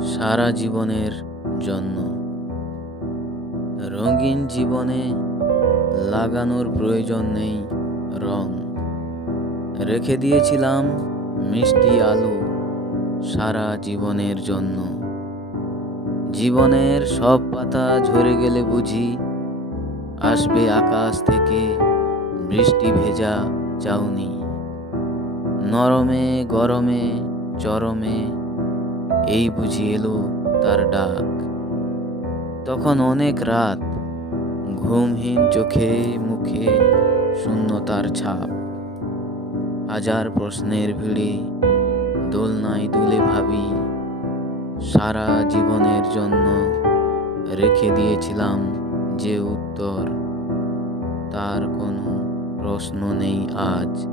সারা জীবনের জন্য। রঙিন জীবনে লাগানোর প্রয়োজন নেই রং। রেখে দিয়েছিলাম মিষ্টি আলো সারা জীবনের জন্য। জীবনের সব পাতা ঝরে গেলে বুঝি আসবে আকাশ থেকে বৃষ্টি ভেজা চাউনি। নরমে গরমে চরমে এই বুঝি এলো তার ডাক। তখন অনেক রাত, ঘুমহীন চোখে মুখে শূন্যতার ছাপ। হাজার প্রশ্নের ভিড়ে দোলনায় দুলে ভাবি সারা জীবনের জন্য রেখে দিয়েছিলাম যে উত্তর, তার কোনো প্রশ্ন নেই আজ।